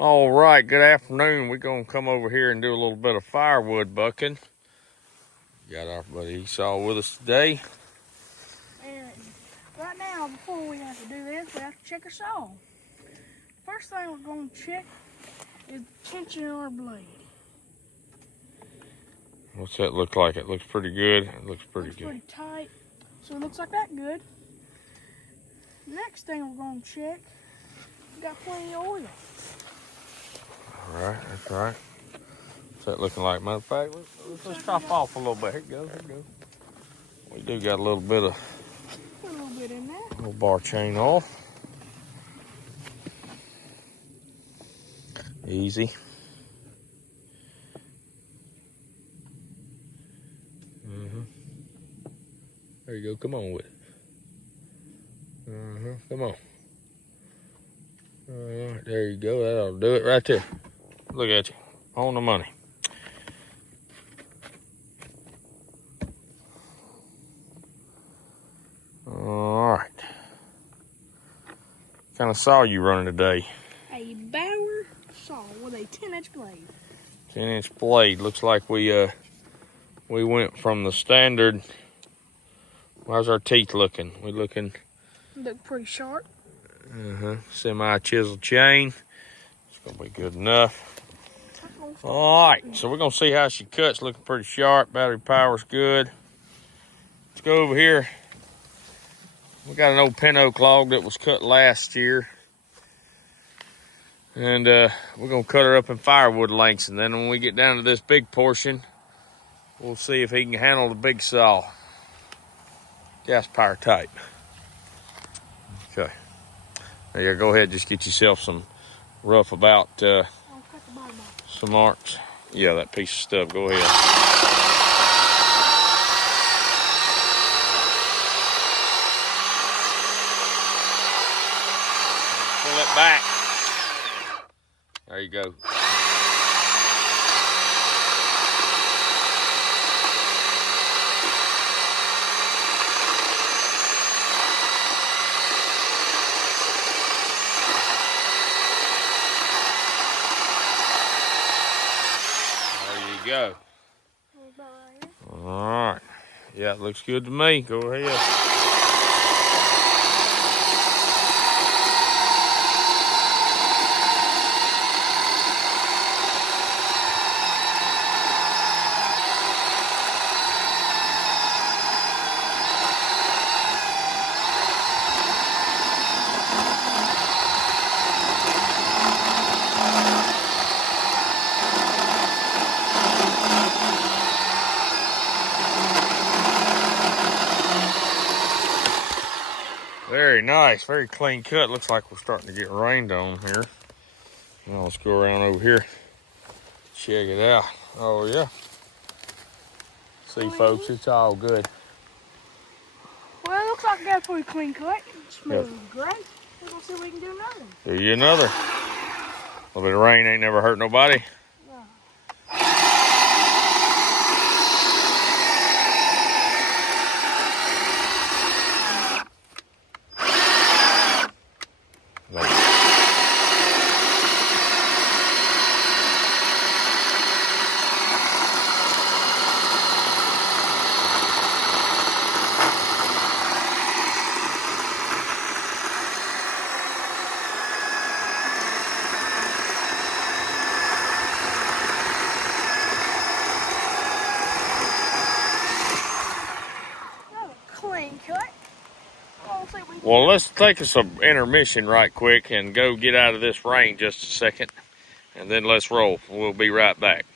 All right, good afternoon. We're going to come over here and do a little bit of firewood bucking. Got our buddy Esau with us today. And right now, before we have to do this, we have to check our saw. First thing we're going to check is the tension on our blade. What's that look like? It looks pretty good. It looks pretty good. Pretty tight, so it looks like that good. Next thing we're going to check, we got plenty of oil. All right, that's right. What's that looking like? Matter of fact, let's chop off a little bit. Here it goes, here it goes. We do got a little bit of Put a little bit in there. little bar chain oil. Easy. There you go. Come on with it. Come on. All right, there you go. That'll do it right there. Look at you. On the money. All right. What kind of saw you running today? A Bauer saw with a 10-inch blade. 10-inch blade. Looks like we went from the standard. How's our teeth looking? We looking? Look pretty sharp. Semi-chisel chain. It's gonna be good enough. All right, so we're gonna see how she cuts. Looking pretty sharp. Battery power's good. Let's go over here. We got an old pin oak log that was cut last year. And we're gonna cut her up in firewood lengths. And then when we get down to this big portion, we'll see if he can handle the big saw. Gas power type. Okay. Now you go ahead, just get yourself some rough about some marks. Yeah, that piece of stuff. Go ahead. Pull it back. There you go. Go. All right. Yeah, it looks good to me. Go ahead. Very nice, very clean cut. Looks like we're starting to get rained on here. Now let's go around over here. Check it out. Oh yeah. See, folks, it's all good. Well, it looks like we got a pretty clean cut. Smooth, great. We're gonna see if we can do another. Do you another? A little bit of rain ain't never hurt nobody. Well, let's take us an intermission right quick and go get out of this rain just a second, and then let's roll. We'll be right back.